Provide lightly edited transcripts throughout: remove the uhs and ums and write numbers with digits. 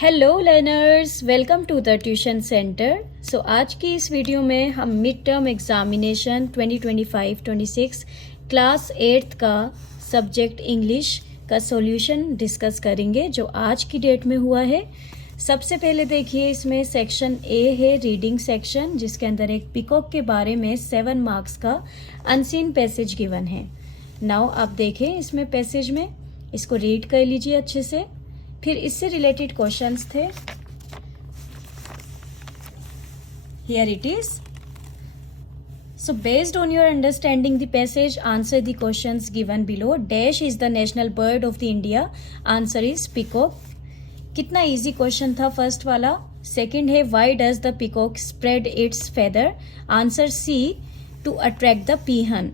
Hello learners, welcome to the tuition centre. So आज की इस वीडियो में हम mid term examination 2025-26 class 8th का सब्जेक्ट इंग्लिश का सॉल्यूशन डिस्कस करेंगे जो आज की डेट में हुआ है। सबसे पहले देखिए, इसमें सेक्शन ए है रीडिंग सेक्शन, जिसके अंदर एक पिकॉक के बारे में 7 मार्क्स का अनसीन पैसेज गिवन है। नाउ आप देखें इसमें पैसेज में, इसको रीड कर लीजिए अच्छे से। फिर इससे रिलेटेड क्वेश्चंस थे। Here it is. So based on your understanding the passage, answer the questions given below. Dash is the national bird of the India. Answer is peacock. कितना इजी क्वेश्चन था first वाला। Second है, why does the peacock spread its feather. Answer C, to attract the peahen.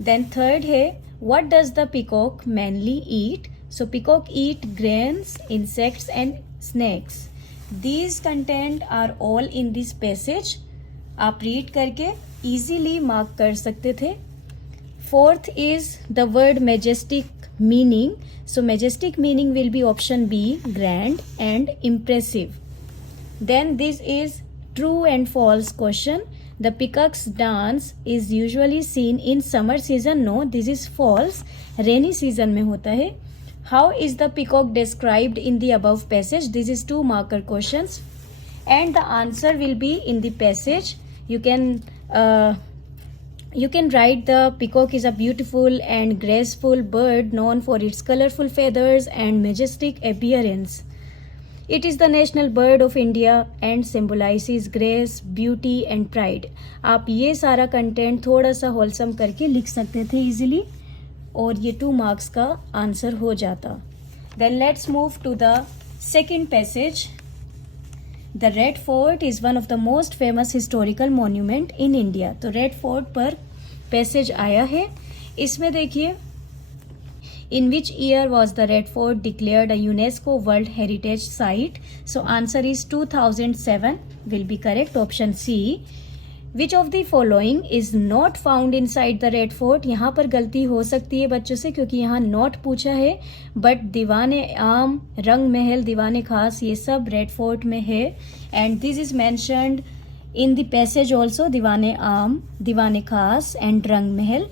Then third है, what does the peacock mainly eat. So peacock eat grains, insects and snakes. These content are all in this passage. आप read करके easily mark कर सकते थे। Fourth is the word majestic meaning. So majestic meaning will be option B, grand and impressive. Then this is true and false question. The peacock's dance is usually seen in summer season. No, this is false. Rainy season में होता है। How is the peacock described in the above passage? This is 2 marker questions and the answer will be in the passage. You can write the peacock is a beautiful and graceful bird known for its colorful feathers and majestic appearance. It is the national bird of India and symbolizes grace, beauty and pride. आप ये सारा content थोड़ा सा wholesome करके लिख सकते थे easily और ये 2 मार्क्स का आंसर हो जाता। Then let's move to the second passage. The Red Fort is one of the most famous historical monument in India. तो रेड फोर्ट पर पैसेज आया है। इसमें देखिए, in which year was the Red Fort declared a UNESCO world heritage site. So answer is 2007 will be correct, option C. Which of the following is not found in side the Red Fort. यहाँ पर गलती हो सकती है बच्चों से, क्योंकि यहाँ नॉट पूछा है, बट दीवाने आम, रंग महल, दीवाने खास, ये सब रेड फोर्ट में है। And this is mentioned in the passage also, Diwane Aam, Diwane Khas and Rang Mahal.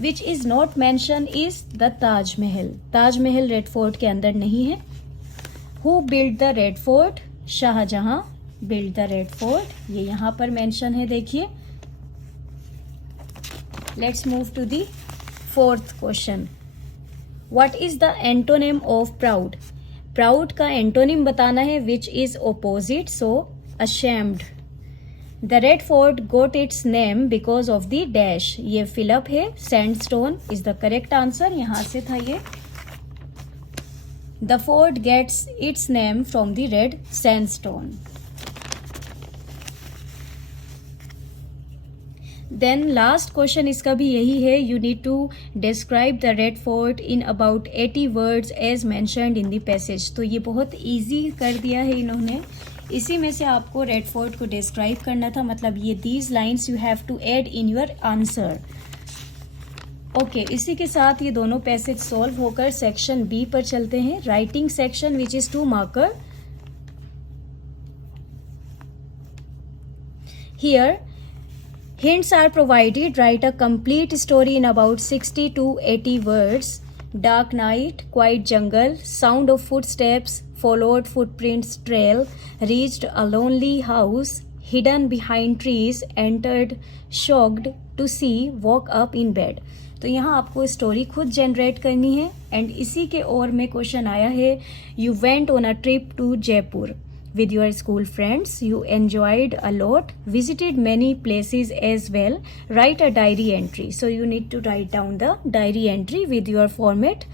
Which is not mention is the Taj Mahal. Taj Mahal Red Fort के अंदर नहीं है। Who build the Red Fort. Shahjahan build the Red Fort, ये यहाँ पर मेंशन है, देखिए। Let's move to the fourth question. What is the antonym of proud. Proud का एंटोनिम बताना है, which is opposite, so ashamed. The Red Fort got its name because of the dash. ये fill up है, sandstone is the correct answer, यहां से था ये। The fort gets its name from the red sandstone. Then last question इसका भी यही है। You need to describe the Red Fort in about 80 words as mentioned in the passage. तो ये बहुत इजी कर दिया है इन्होंने। इसी में से आपको रेड फोर्ट को डिस्क्राइब करना था, मतलब ये these lines you have to add in your answer. Okay, इसी के साथ ये दोनों पैसेज सॉल्व होकर सेक्शन बी पर चलते हैं, writing section, which is 2 marker. Here hints are provided. Write a complete story in about 60 to 80 words. Dark night, quiet jungle, sound of footsteps, followed footprints trail, reached a lonely house, hidden behind trees, entered shocked to see, woke up in bed. तो यहाँ आपको story खुद generate करनी है। And इसी के और में क्वेश्चन आया है, you went on a trip to Jaipur with your school friends. You enjoyed a lot, visited many places as well. Write a diary entry. So you need to write down the diary entry with your format.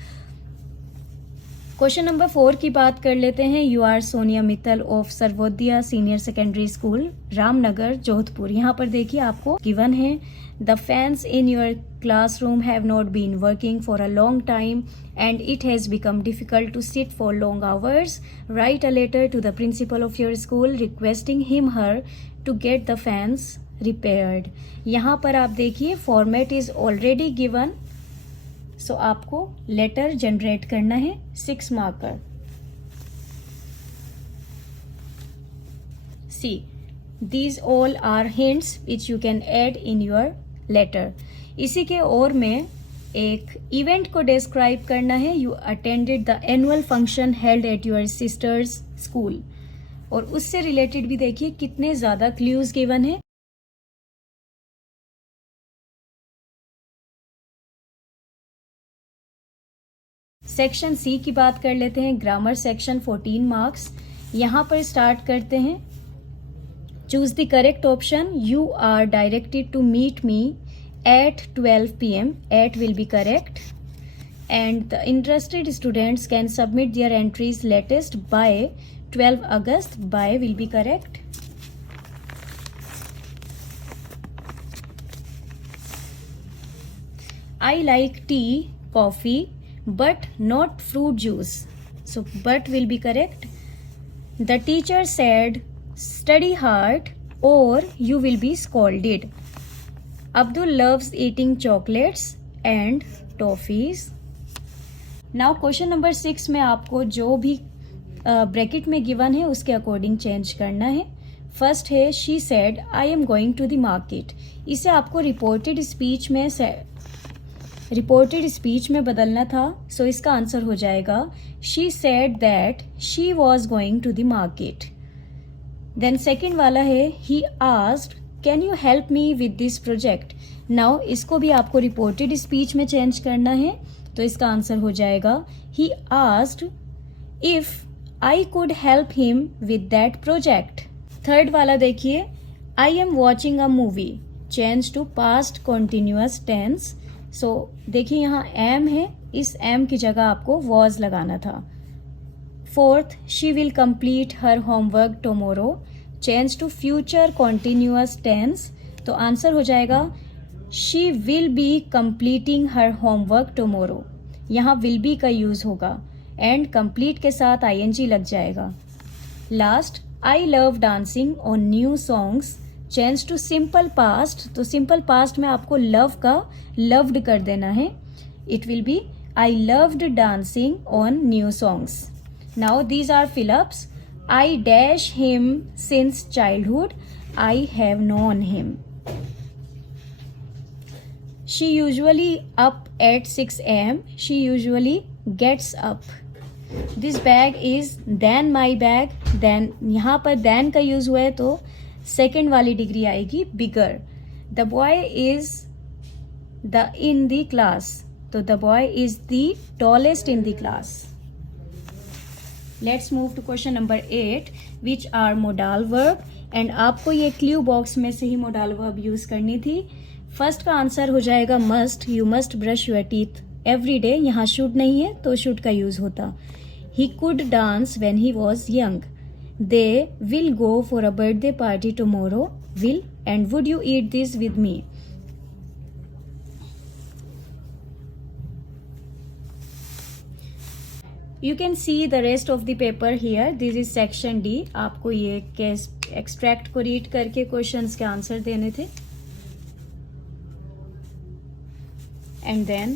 Question number 4 की बात कर लेते हैं। You are Sonia Mittal of Sarvodaya senior secondary school, Ramnagar, Jodhpur. यहाँ पर देखिए आपको given है, the fans in your classroom have not been working for a long time and it has become difficult to sit for long hours. Write a letter to the principal of your school requesting him/her to get the fans repaired. यहाँ पर आप देखिए format is already given, so आपको letter generate करना है 6 marker. See, these all are hints which you can add in your letter. इसी के और में एक इवेंट को डिस्क्राइब करना है. You attended the annual function held at your sister's school. और उससे रिलेटेड भी देखिए कितने ज्यादा क्लूज गिवन है. सेक्शन सी की बात कर लेते हैं. Grammar section 14 marks. यहाँ पर स्टार्ट करते हैं. Choose the correct option. You are directed to meet me at 12 p.m. At will be correct. And the interested students can submit their entries latest by 12 August. By will be correct. I like tea, coffee, but not fruit juice. So but will be correct. The teacher said, study hard or you will be scolded. Abdul loves eating chocolates and toffees. Now question number 6 में आपको जो भी bracket में given है उसके according change करना है. First है she said I am going to the market. इसे आपको रिपोर्टेड स्पीच में बदलना था. सो इसका आंसर हो जाएगा she said that she was going to the market. Then second वाला है he asked can you help me with this project. Now इसको भी आपको रिपोर्टेड स्पीच में चेंज करना है. तो इसका आंसर हो जाएगा ही asked if I could help him with that project. Third वाला देखिए I am watching a movie. Change to past continuous tense. So देखिए यहाँ एम है. इस एम की जगह आपको वॉज लगाना था. Fourth she will complete her homework tomorrow. Change to future continuous tense. तो आंसर हो जाएगा she will be completing her homework tomorrow. यहाँ विल बी का यूज होगा एंड कंप्लीट के साथ आईएनजी लग जाएगा. Last I love dancing on new songs. Change to simple past. तो सिंपल पास्ट में आपको लव का लव्ड कर देना है. It will be I loved dancing on new songs. Now these are fill ups. I dash him since childhood. I have known him. She usually up at 6 a.m. She usually gets up. This bag is than my bag. Then यहाँ पर than का use हुआ है तो second वाली degree आएगी bigger. The boy is in the class. तो the boy is the tallest in the class. Let's move to question number 8 which are modal verb. And आपको ये क्ल्यू बॉक्स में से ही modal verb यूज करनी थी. First का answer हो जाएगा must. You must brush your teeth every day. यहाँ शुड नहीं है तो शुड का यूज होता. He could dance when he was young. They will go for a birthday party tomorrow. Will and would you eat this with me. You can see the rest of the paper here. This is section D. आपको ये case extract को read करके questions के answer देने थे. And then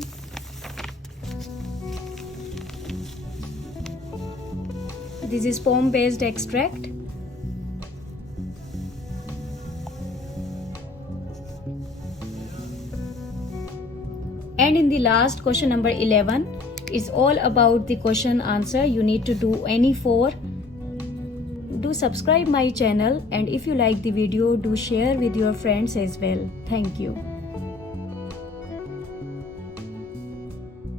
this is poem based extract. And in the last question number 11 is all about the question answer. You need to do any 4. Do subscribe my channel and if you like the video, do share with your friends as well. Thank you.